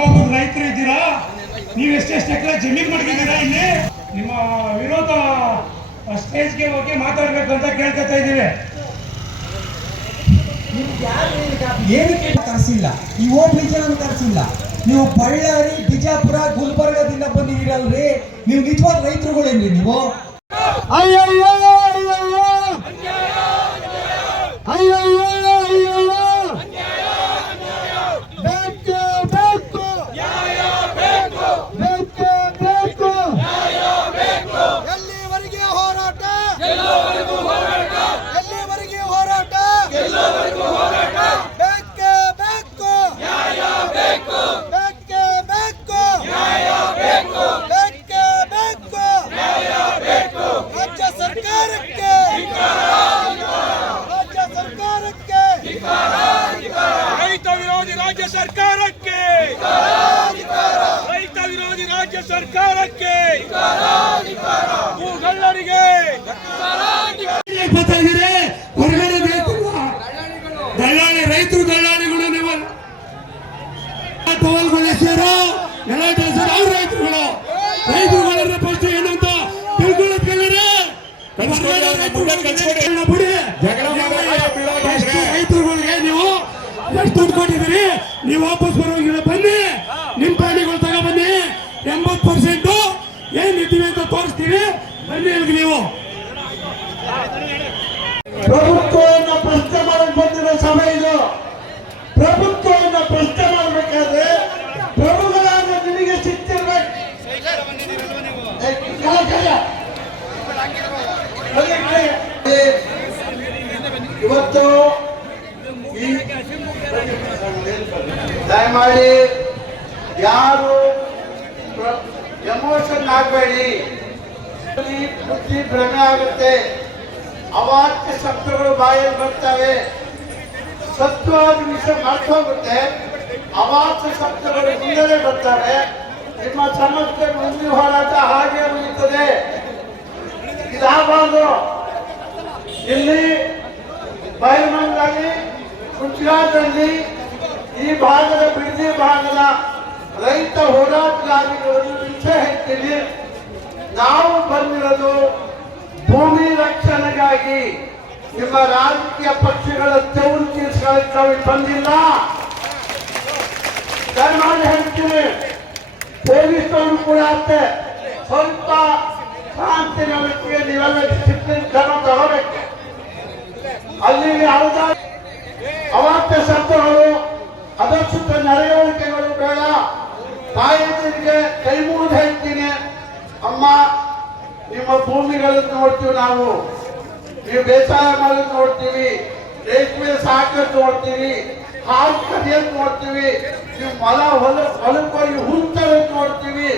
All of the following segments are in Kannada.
ಒಬ್ಬೊಬ್ಬರು ರೈತರು ಇದ್ದೀರಾ, ನೀವು ಎಷ್ಟೆಷ್ಟು ಎಕರೆ ಜಮೀನು ಮಾಡ್ಕೊಂಡಿದ್ದೀರಾ? ಇಲ್ಲಿ ನಿಮ್ಮ ವಿರೋಧ ಸ್ಟೇಜ್ಗೆ ಹೋಗಿ ಮಾತಾಡ್ಬೇಕು ಅಂತ ಕೇಳ್ಕೊತಾ ಇದ್ದೀವಿ. ಏನಕ್ಕೆ ಕರೆಸಿಲ್ಲ? ಈ ಹೋಗ್ಲಿ ಜನ ಕರೆಸಿಲ್ಲ. ನೀವು ಬಳ್ಳಾರಿ, ಬಿಜಾಪುರ, ಗುಲ್ಬರ್ಗದಿಂದ ಬಂದಿದ್ದೀರಲ್ರಿ, ನೀವು ನಿಜವಾದ ರೈತರುಗಳೇನ್ರಿ ನೀವು? ಅಯ್ಯಯ್ಯೋ ಅಯ್ಯಯ್ಯೋ ಸರ್ಕಾರಕ್ಕೆ ಭೂಗಳ್ಳರಿಗೆ ಹೊರಗಡೆ ಬೇಕಿಲ್ಲ. ದಳ್ಳಾಳಿ ರೈತರು ದಳ್ಳಾಳಿಗಳು ನೀವು ಟೋಲ್ಗಳೇಶ್ವರ ಎಲ್ಲ ಅವ್ರ ರೈತರುಗಳು ಫಸ್ಟ್ ಏನು ಅಂತ ತಿಳ್ಕೊಳ್ಳೋದು ಕಲಿಯರೆ. ರೈತರುಗಳಿಗೆ ನೀವು ಎಷ್ಟು ದುಡ್ಡು ಕೊಟ್ಟಿದ್ದೀರಿ? ನೀವು ವಾಪಸ್ ಬರೋಂಗಿಲ್ಲ, ಬನ್ನಿ ನಿಮ್ ಪ್ರಾಣಿಗಳು ತಗೊಬನ್ನಿ. 80% ಏನಿದ್ದೀವಿ ಅಂತ ತೋರಿಸ್ತೀವಿ, ಬನ್ನಿ ನೀವು. ಪ್ರಭುತ್ವವನ್ನು ಪ್ರಶ್ನೆ ಮಾಡಕ್ ಬಂದಿರೋ ಸಮಯ ಇದು. ಪ್ರಭುತ್ವವನ್ನು ಪ್ರಶ್ನೆ ಮಾಡಬೇಕಾದ್ರೆ ಪ್ರಭುಗಳಾದ ನಿಮಗೆ ಸಿಕ್ತಿರ್ಬೇಕು. ಇವತ್ತು ದಯಮಾಡಿ ಯಾರು ಎಮೋಷನ್ ಆಗಬೇಡಿ. ಬುದ್ಧಿ ಭ್ರಮೆ ಆಗುತ್ತೆ, ಅವಾಚ್ಯ ಶಬ್ದಗಳು ಬಾಯಲ್ಲಿ ಬರ್ತವೆ, ಸತ್ವಾದ ವಿಷಯ ಮರ್ತೋಗುತ್ತೆ, ಅವಾಚ್ಯ ಶಬ್ದಗಳು ಮುಂದೆ ಬರ್ತವೆ. ನಿಮ್ಮ ಸಮಸ್ಯೆ ಮುಂದಿನ ಹೋರಾಟ ಹಾಗೆ ಉಳಿಯುತ್ತದೆ. ಇದಾಗಬಾರ್ದು. ಇಲ್ಲಿ ಬೈಲ್ಮಂಗಲಿ, ಕುಂಚಿಗಾದಲ್ಲಿ ಈ ಭಾಗದ ಬಿಡದಿ ಭಾಗದ ರೈತ ಹೋರಾಟಗಾರರಿಗೆ ವಿಷಯ ಹೇಳ್ತೀನಿ. ನಾವು ಬಂದಿರೋದು ಭೂಮಿ ರಕ್ಷಣೆಗಾಗಿ. ನಿಮ್ಮ ರಾಜಕೀಯ ಪಕ್ಷಗಳ ತೆವಲು ತೀರ್ಸ್ಕೊಳ್ಳಿ ಬಂದಿಲ್ಲ. ದಯಮಾಡಿ ಹೇಳ್ತೀನಿ, ಪೊಲೀಸರು ಕೂಡ ಅಷ್ಟೇ ಸ್ವಲ್ಪ ಶಾಂತಿನ ವ್ಯಕ್ತಿಗೆ ನೀವೆಲ್ಲ ಡಿಸಿಪ್ಲಿನ್ ಕ್ರಮ ತಗೋಬೇಕು. ಅಲ್ಲಿ ಯಾವುದಾದ ಅವಾಚ್ಯ ಶಬ್ದಗಳು, ಅದಕ್ಷಿತ ನಡವಳಿಕೆಗಳು ಬೇಡ. ತಾಯಂದಿರಿಗೆ ಕೈ ಮುಗಿದು ಹೇಳ್ತೀನಿ, ಅಮ್ಮ ನಿಮ್ಮ ಭೂಮಿಗಳನ್ನು ನೋಡ್ತೀವಿ, ನಾವು ನೀವು ಬೇಸಾಯ ಮಾಡೋದು ನೋಡ್ತೀವಿ, ರೇಷ್ಮೆ ಸಾಕೋದು ನೋಡ್ತೀವಿ, ಹಾಲು ಕದಿಯೋದು ನೋಡ್ತೀವಿ, ನೀವು ಹೊಲಕ್ಕೋಗಿ ಹುಂತೋದು ನೋಡ್ತೀವಿ.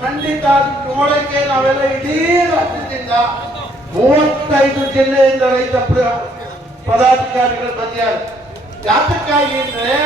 ಖಂಡಿತ ನೋಡಕ್ಕೆ ನಾವೆಲ್ಲ ಇಡೀ ರಾಜ್ಯದಿಂದ 35 ಜಿಲ್ಲೆಯಿಂದ ರೈತ ಪದಾಧಿಕಾರಿಗಳು ಬಂದಿದ್ದಾರೆ. ಯಾತಕ್ಕಾಗಿ ಅಂದ್ರೆ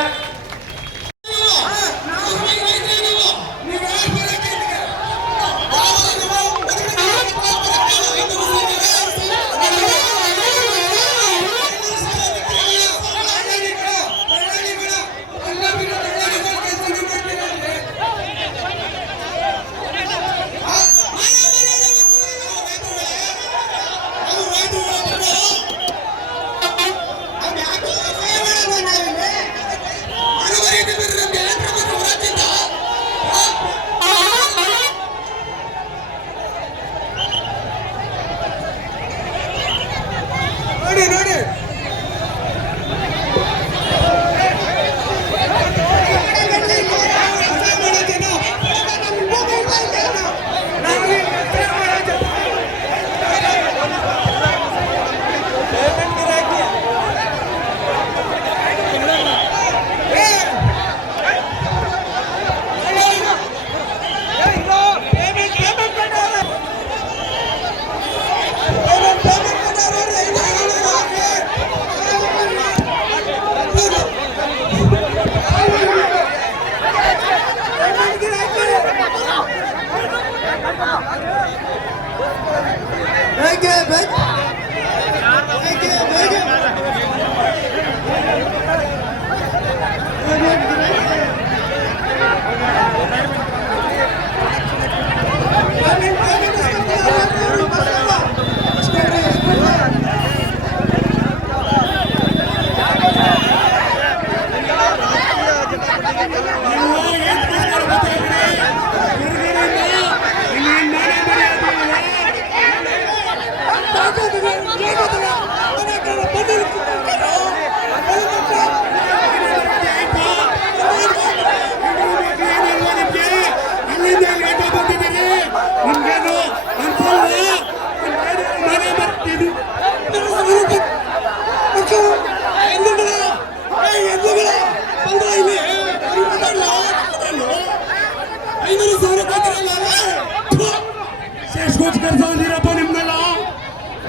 ಓದಿರಪ್ಪ ನಿಮ್ನೆಲ್ಲ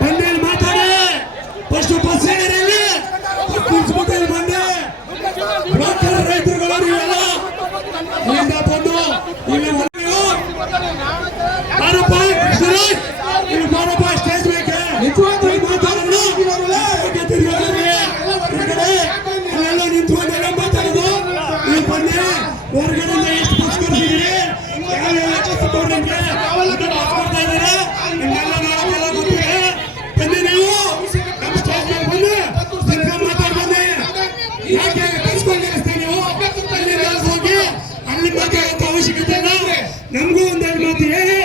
ಬಂದೇಲಿ ಮಾತಾಡಿ ಫಸ್ಟ್ ಬಸ್ ಏರಿಯಲ್ಲಿ ಕುಳಿಸ್ಬಿಟ್ಟು ಬಂದೆ ಬ್ರೋಕರ್ ರೈತರುಗಳು ನೀವೆಲ್ಲ ಇಲ್ಲಿಂದ ಬಂದು ಇಲ್ಲಿ ಬಾರಪ್ಪ ಸುರೇಶ್ ಇಲ್ಲಿ ಬಾರಪ್ಪ ಸ್ಟೇಜ್ ಬೇಕೆ ಮಾತಾಡೋಣ ಅಲ್ಲೆಲ್ಲ ನಿಂತ್ಕೊಂಡೆಲ್ಲ ಮಾತಾಡೋದು ಇಲ್ಲಿ ಬನ್ನಿ ಹೊರಗಡೆಯಿಂದ ಎಷ್ಟು ಬಸ್ ಕೊಡ್ತಿದ್ದೀರಿ ಯಾವ್ಯಾವ ಕೊಡ್ತಾ ಇದ್ದೀರಾ ನಿಮ್ಮೆಲ್ಲ ನಾವೆಲ್ಲ ಗೊತ್ತಿದೆ ಬನ್ನಿ ನೀವು ನಮ್ಮ ಸ್ಟೇಜ್ ಮೇಲೆ ಬನ್ನಿ ನಿಂತ್ಕೊಂಡು ಮಾತಾಡಿ ಬನ್ನಿ ಯಾಕೆ ಕಲ್ಸ್ಕೊಂಡು ನಿಲ್ಲಿಸ್ತೀವಿ ನೀವು ಅಲ್ಲಿಂದ ಹೋಗಿ ಅಲ್ಲಿ ಮಾತಾಡೋಂಥ ಅವಶ್ಯಕತೆ ಇಲ್ಲ ನಮಗೂ ಒಂದೆರಡು ಮಾತು ಹೇಳಿ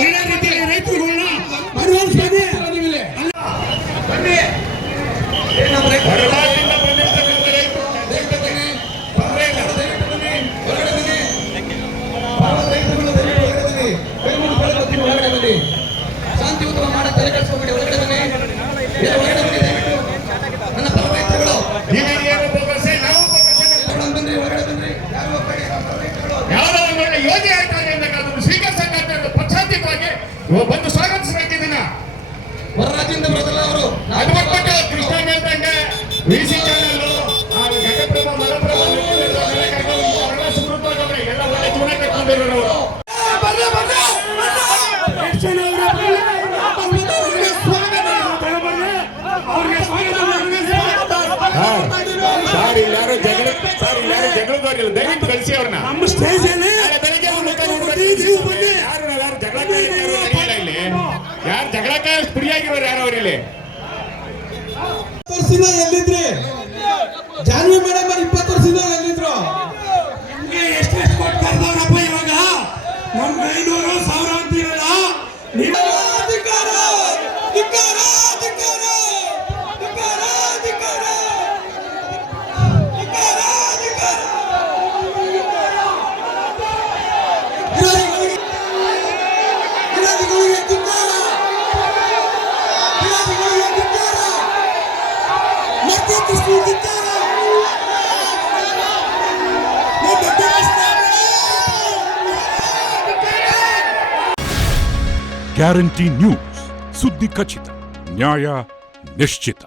ಒಳ್ಳೆ ರೀತಿಯಲ್ಲಿ ರೈತರುಗಳನ್ನ ಮನವೊಲಿಸಿ ಬನ್ನಿ ಹೊರಭಾಗದಿಂದ ಬಂದಿರ್ತಕ್ಕಂಥ ರೈತರು ಶಾಂತಿಯುತವಾಗಿ ಮಾಡೋ ತಲೆ ಕೆಡಿಸ್ಕೊಂಡ್ಬಿಡಿ. ಒಳಗಡೆ ಬನ್ನಿ, ಒಳಗಡೆ ಬನ್ನಿ ದಯವಿಟ್ಟು. ನನ್ನ ಪರ ರೈತರುಗಳು ಬನ್ನಿ, ಒಳಗಡೆ ಬನ್ನಿ. ಯಾರು ಹೋಗ್ಬೇಡಿ, ನಮ್ಮ ಪರ ರೈತರುಗಳು. ಯಾವುದೋ ಒಂದು ಒಳ್ಳೆ ಯೋಜನೆ ಆಯ್ತಾ ಇದೆ ಅಂದಾಗ ಅದನ್ನು ಸ್ವೀಕರಿಸಬೇಕಾದ ಪಕ್ಷಾತೀತವಾಗಿ ಬಂದು ಸ್ವಾಗತಿಸಬೇಕಿದ್ದೀನ. ಹೊರ ರಾಜ್ಯದಿಂದ ಬರೋದಲ್ಲ ಅವರು. ಅದು ಕೊಟ್ಟು ಕೃಷ್ಣ ಮೇಲ್ದಂಡೆ ವಿಸಿ ಚಾನಲ್ ಘಟಪ್ರಭ ಮಲಪ್ರಭ ಸುಮೃತವಾಗವ್ರೆ ಎಲ್ಲ ಒಳ್ಳೆ ಜೀವನ ಕಟ್ಕೊಂಡಿರೋರು ಅವರು. ಸರ್ ಇಲ್ಲಾರು ಜಗಳದವ್ರಿಲ್ಲ, ದಯವಿಟ್ಟು ಕಳಿಸಿ ಅವ್ರನ್ನ. ನಮ್ಮ ಸ್ಟೇಜ್ ಅಲ್ಲಿ ಬೆಳಿಗ್ಗೆ ಯಾರು ಜಗಳ ಇಲ್ಲಿ ಯಾರು ಜಗಳಕ್ಕೆ ಪುಡಿಯಾಗಿರೋರು ಯಾರು ಅವರಿಲ್ಲಿ ವರ್ಷದಿಂದ ಎಲ್ಲಿದ್ರಿ? ಜಾನ್ವಿ ಮೇಡಮ್ 20 ವರ್ಷದಿಂದ ಎಲ್ಲಿದ್ರು? ನಿಮ್ಗೆ ಎಷ್ಟೆಷ್ಟು ಕೊಟ್ಟು ಕರೆದವ್ರಪ್ಪ ಇವಾಗ ನಮ್ಗೆ 500,000 ಅಂತೀರಲ್ಲ ನೀವು ಅಧಿಕಾರ ಧಿಕ್ಕಾರ ಧಿಕ್ಕಾರ ಧಿಕ್ಕಾರ ಧಿಕ್ಕಾರ ಧಿಕ್ಕಾರ ಧಿಕ್ಕಾರ ವಿರೋಧಿಗಳಿಗೆ ಧಿಕ್ಕಾರ ವಿರೋಧಿಗಳಿಗೆ ಧಿಕ್ಕಾರ ಮತ್ತೆ ಕೃಷ್ಣ ಧಿಕ್ಕಾರ ಗ್ಯಾರಂಟಿ ನ್ಯೂಸ್, ಸುದ್ದಿ ಖಚಿತ, ನ್ಯಾಯ ನಿಶ್ಚಿತ.